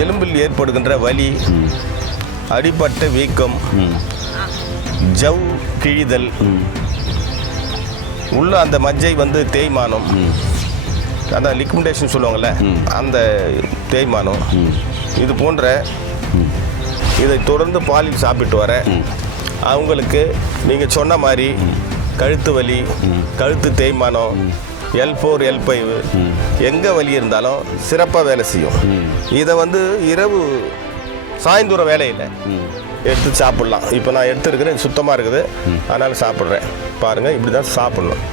எலும்பில் ஏற்படுகின்ற வலி, அடிபட்ட வீக்கம், ஜவ் கிழிதல், உள்ள அந்த மஜ்ஜை வந்து தேய்மானம், அதான் லிக்விடேஷன் சொல்லுவாங்கள்ல, அந்த தேய்மானம், இது போன்ற இதை தொடர்ந்து பாலில் சாப்பிட்டு வர அவங்களுக்கு நீங்கள் சொன்ன மாதிரி கழுத்து வலி, கழுத்து தேய்மானம், L4 L5 எங்கே வலி இருந்தாலும் சிறப்பாக வேலை செய்யும். இதை வந்து இரவு சாயந்தரம் வேலையில் எடுத்து சாப்பிட்லாம். இப்போ நான் எடுத்துருக்கிறேன், சுத்தமாக இருக்குது, அதனால் சாப்பிட்றேன். பாருங்கள், இப்படி தான் சாப்பிட்ணும்.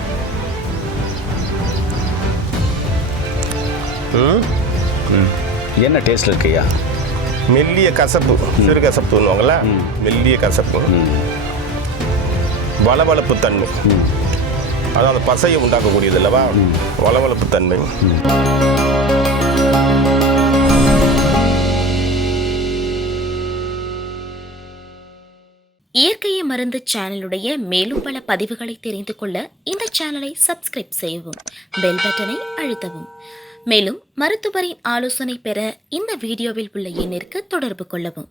என்ன டேஸ்ட் இருக்குய்யா? மெல்லிய கசப்பு, சிறு கசப்புன்னுவாங்கள, மெல்லிய கசப்பு, வளவளப்பு தன்மை, அதான் அந்த பசையை உண்டாக்கக்கூடியது இல்லவா, வளவளப்பு தன்மை. இயற்கையை மருந்து சேனலுடைய மேலும் பல பதிவுகளை தெரிந்து கொள்ள இந்த சேனலை சப்ஸ்கிரைப் செய்யவும், பெல் பட்டனை அழுத்தவும். மேலும் மருத்துவரின் ஆலோசனை பெற இந்த வீடியோவில் உள்ள எண்ணிற்கு தொடர்பு கொள்ளவும்.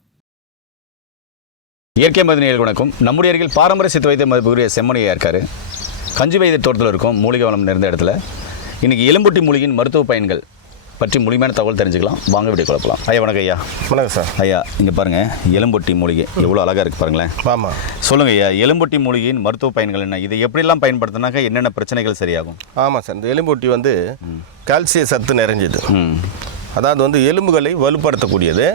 இயற்கை மருத்துவ வணக்கம். நம்முடைய அருகில் பாரம்பரிய சித்த வைத்திய மருத்துவ செம்மணியா இருக்காரு. கஞ்சி வைத்திய தோட்டத்தில் இருக்கும், மூலிகை வளம் நிறைந்த இடத்துல. இன்னைக்கு எலும்புட்டி மூலிகையின் மருத்துவ பயன்கள் பற்றி முழுமையான தகவல் தெரிஞ்சுக்கலாம். வாங்க வீடியோ குழப்பலாம். ஐயா வணக்கம். ஐயா வணக்கம் சார். ஐயா இங்கே பாருங்கள், எலும்புட்டி மூலிகை எவ்வளோ அழகாக இருக்குது பாருங்களேன். ஆமாம், சொல்லுங்கள் ஐயா, எலும்புட்டி மூலிகையின் மருத்துவ பயன்கள் என்ன? இதை எப்படிலாம் பயன்படுத்தினாக்க என்னென்ன பிரச்சனைகள் சரியாகும்? ஆமாம் சார், இந்த எலும்புட்டி வந்து கால்சிய சத்து நிறைஞ்சது. அதாவது வந்து எலும்புகளை வலுப்படுத்தக்கூடியது.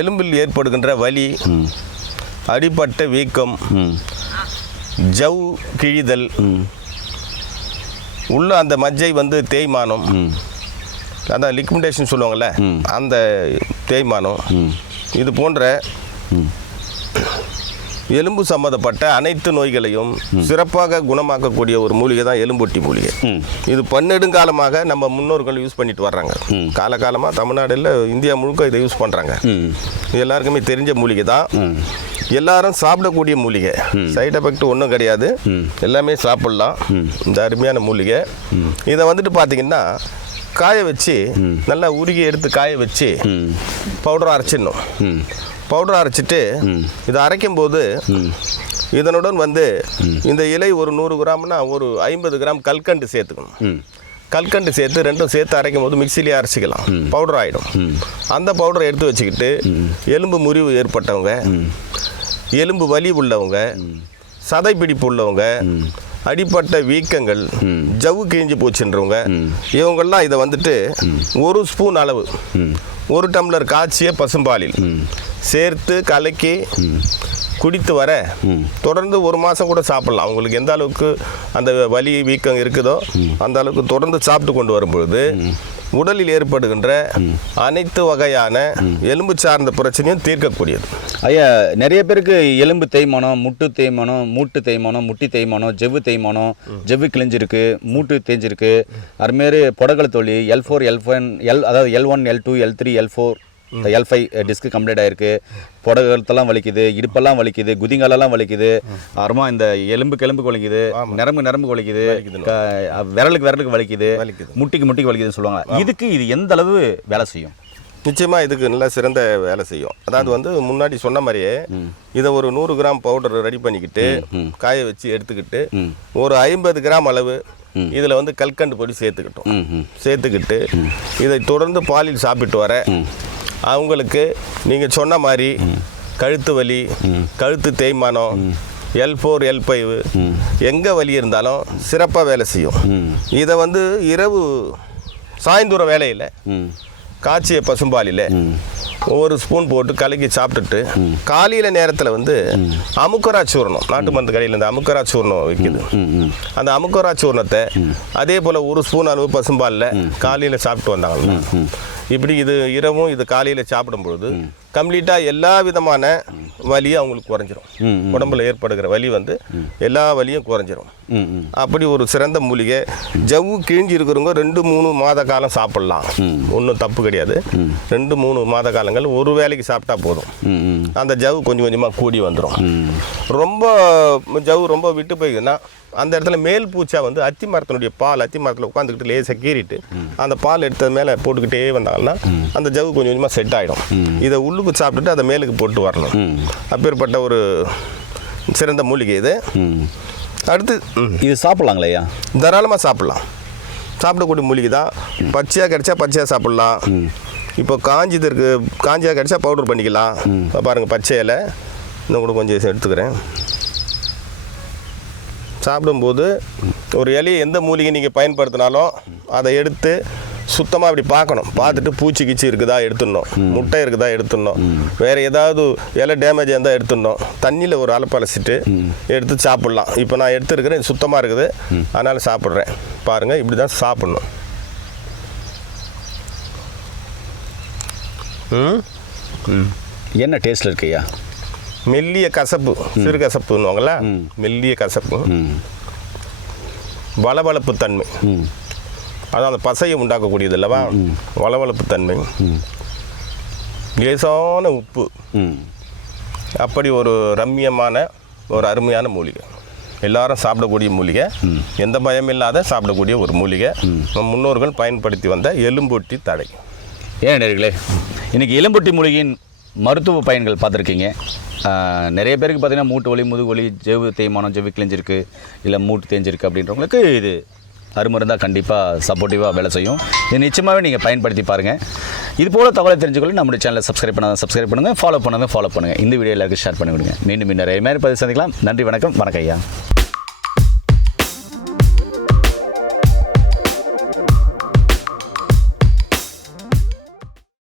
எலும்பில் ஏற்படுகின்ற வலி, அடிபட்ட வீக்கம், ஜவ் கிழிதல், உள்ள அந்த மஜ்ஜை வந்து தேய்மானம், அதான் லிக்விடேஷன் சொல்லுவாங்கள்ல, அந்த தேய்மானம், இது போன்ற எலும்பு சம்மந்தப்பட்ட அனைத்து நோய்களையும் சிறப்பாக குணமாக்கக்கூடிய ஒரு மூலிகை தான் எலும்புட்டி மூலிகை. இது பன்னெடுங்காலமாக நம்ம முன்னோர்கள் யூஸ் பண்ணிட்டு வர்றாங்க. காலகாலமாக தமிழ்நாடுல இந்தியா முழுக்க இதை யூஸ் பண்ணுறாங்க. இது எல்லாருக்குமே தெரிஞ்ச மூலிகை தான். எல்லாரும் சாப்பிடக்கூடிய மூலிகை, சைட் எஃபெக்ட் ஒன்றும் கிடையாது, எல்லாமே சாப்பிட்லாம். இந்த அருமையான மூலிகை. இதை வந்துட்டு பார்த்தீங்கன்னா காய வச்சு நல்லா உருகி எடுத்து காய வச்சு பவுடர் அரைச்சிடணும். பவுடர் அரைச்சிட்டு இதை அரைக்கும் போது இதனுடன் வந்து இந்த இலை ஒரு 100 கிராம்னா ஒரு 50 கிராம் கல்கண்டு சேர்த்துக்கணும். கல்கண்டு சேர்த்து ரெண்டும் சேர்த்து அரைக்கும் போது மிக்சிலேயே அரைச்சிக்கலாம், பவுடர் ஆகிடும். அந்த பவுடரை எடுத்து வச்சுக்கிட்டு எலும்பு முறிவு ஏற்பட்டவங்க, எலும்பு வலி உள்ளவங்க, சதை பிடிப்பு உள்ளவங்க, அடிப்பட்ட வீக்கங்கள், ஜவ்வு கிழிஞ்சு போச்சுன்றவங்க, இவங்கெல்லாம் இதை வந்துட்டு 1 ஸ்பூன் அளவு 1 டம்ளர் காய்ச்சிய பசும்பாலில் சேர்த்து கலக்கி குடித்து வர தொடர்ந்து 1 மாதம் கூட சாப்பிட்லாம். அவங்களுக்கு எந்த அளவுக்கு அந்த வலி வீக்கம் இருக்குதோ அந்த அளவுக்கு தொடர்ந்து சாப்பிட்டு கொண்டு வரும்பொழுது உடலில் ஏற்படுகின்ற அனைத்து வகையான எலும்பு சார்ந்த பிரச்சனையும் தீர்க்கக்கூடியது. ஐயா, நிறைய பேருக்கு எலும்பு தேய்மானம், முட்டு தேய்மானம், மூட்டு தேய்மானம், முட்டி தேய்மானம், ஜவ்வு தேய்மானம், ஜவ்வு கிழிஞ்சிருக்கு, மூட்டு தேஞ்சிருக்கு, அதுமாரி புடகல் தொலி, L4 L1 அதாவது L1 L2 L3 L4 L5 disc complete ஆகிருக்கு, புடகத்தெல்லாம் வலிக்குது, இடுப்பெல்லாம் வலிக்குது, குதிங்காலெல்லாம் வலிக்குது, அப்புறமா இந்த எலும்புக்கு வலிக்குது, நரம்பு வலிக்குது, விரலுக்கு வலிக்குது, முட்டிக்கு வலிக்குதுன்னு சொல்லுவாங்க. இதுக்கு இது எந்த அளவு வேலை செய்யும்? நிச்சயமாக இதுக்கு நல்லா சிறந்த வேலை செய்யும். அதாவது வந்து முன்னாடி சொன்ன மாதிரியே இதை ஒரு 100 கிராம் பவுடர் ரெடி பண்ணிக்கிட்டு காய வச்சு எடுத்துக்கிட்டு ஒரு 50 கிராம் அளவு இதில் வந்து கல்கண்டு பொடி சேர்த்துக்கிட்டு இதை தொடர்ந்து பாலில் சாப்பிட்டு வர அவங்களுக்கு நீங்கள் சொன்ன மாதிரி கழுத்து வலி, கழுத்து தேய்மானம், L4 L5 எங்கே வலி இருந்தாலும் சிறப்பாக வேலை செய்யும். இதை வந்து இரவு சாயந்தரம் வேலையில் காய்ச்சிய பசும்பாலில் 1 ஸ்பூன் போட்டு கலக்கி சாப்பிட்டுட்டு காலையில் நேரத்தில் வந்து அமுக்கரா சூர்ணம், நாட்டு மருந்து கடையில் இந்த அமுக்கரா சூர்ணம் விற்கிது, அந்த அமுக்கரா சூர்ணத்தை அதே போல் 1 ஸ்பூன் அளவு பசும்பாலில் காலையில் சாப்பிட்டு வந்தாங்க. இப்படி இது இரவும் இது காலையில் சாப்பிடும்பொழுது கம்ப்ளீட்டாக எல்லா விதமான வலியும் அவங்களுக்கு குறைஞ்சிரும். உடம்புல ஏற்படுகிற வலி வந்து எல்லா வலியும் குறைஞ்சிரும். அப்படி ஒரு சிறந்த மூலிகை. ஜவ்வு கிழிஞ்சி இருக்கிறவங்க 2-3 மாத காலம் சாப்பிட்லாம், ஒன்றும் தப்பு கிடையாது. 2-3 மாத காலங்கள் ஒரு வேளைக்கு சாப்பிட்டா போதும், அந்த ஜவ்வு கொஞ்சம் கொஞ்சமாக கூடி வந்துடும். ரொம்ப ஜவ்வு ரொம்ப விட்டு போய்க்குதுன்னா அந்த இடத்துல மேல் பூச்சா வந்து அத்தி மரத்தினுடைய பால் அத்தி மரத்தில் உட்காந்துக்கிட்டு லேசாக கீறிட்டு அந்த பால் எடுத்தது மேலே போட்டுக்கிட்டே வந்தாங்கன்னா அந்த ஜவ்வு கொஞ்சம் கொஞ்சமாக செட் ஆகிடும். இதை உள்ளுக்கு சாப்பிட்டுட்டு அதை மேலுக்கு போட்டு வரணும். அப்பேற்பட்ட ஒரு சிறந்த மூலிகை இது. அடுத்து இது சாப்பிட்லாங்களா ஐயா? தாராளமாக சாப்பிட்லாம். சாப்பிடக்கூடிய மூலிகை தான். பச்சையாக கிடைச்சா பச்சையாக சாப்பிட்லாம். இப்போ காஞ்சிது இருக்குது, காஞ்சியாக கிடைச்சா பவுடர் பண்ணிக்கலாம். பாருங்கள் பச்சை இலை இன்னும் கூட கொஞ்சம் எடுத்துக்கிறேன். சாப்பிடும்போது ஒரு இலையை எந்த மூலிகை நீங்கள் பயன்படுத்தினாலும் அதை எடுத்து சுத்தமாக அப்படி பார்க்கணும். பார்த்துட்டு பூச்சி கிச்சி இருக்குதா எடுத்துடணும், முட்டை இருக்குதா எடுத்துடணும், வேறு ஏதாவது இலை டேமேஜ் இருந்தால் எடுத்துடணும். தண்ணியில் ஒரு அலப்பு அலசிட்டு எடுத்து சாப்பிட்லாம். இப்போ நான் எடுத்துருக்கிறேன், சுத்தமாக இருக்குது, அதனால் சாப்பிட்றேன். பாருங்கள், இப்படி தான் சாப்பிட்ணும். என்ன டேஸ்ட்டில் இருக்குய்யா? மெல்லிய கசப்பு, சிறு கசப்புன்னுவாங்கள, மெல்லிய கசப்பு, வளவளப்பு தன்மை, அதான் அந்த பசையை உண்டாக்கக்கூடியது அல்லவா, வளவளப்பு தன்மை, லேசான உப்பு, அப்படி ஒரு ரம்மியமான ஒரு அருமையான மூலிகை. எல்லாரும் சாப்பிடக்கூடிய மூலிகை, எந்த பயம் இல்லாத சாப்பிடக்கூடிய ஒரு மூலிகை. நம் முன்னோர்கள் பயன்படுத்தி வந்த எலும்பொட்டி தழை. ஏன் நேர்களே, இன்றைக்கி எலும்பொட்டி மூலிகையின் மருத்துவ பயன்கள் பார்த்துருக்கீங்க. நிறைய பேருக்கு பார்த்திங்கன்னா மூட்டு வலி, முதுகு வலி, ஜெவு தேய்மானம், ஜெவு கிழிஞ்சிருக்கு, இல்லை மூட்டு தேஞ்சிருக்கு அப்படின்றவங்களுக்கு இது அருமருந்தாக கண்டிப்பாக சப்போர்ட்டிவாக வேலை செய்யும். இது நிச்சயமாகவே நீங்கள் பயன்படுத்தி பாருங்கள். இது போல் தகவலை தெரிஞ்சுக்கொள்ள நம்முடைய சேனலை சப்ஸ்கிரைப் சப்ஸ்கிரைப் பண்ணுங்கள், ஃபாலோ பண்ணுங்கள். இந்த வீடியோ எல்லாருக்கும் ஷேர் பண்ணி விடுங்க. மீண்டும் நிறைய மாதிரி பதிவு சந்திக்கலாம். நன்றி, வணக்கம். வணக்கம் ஐயா.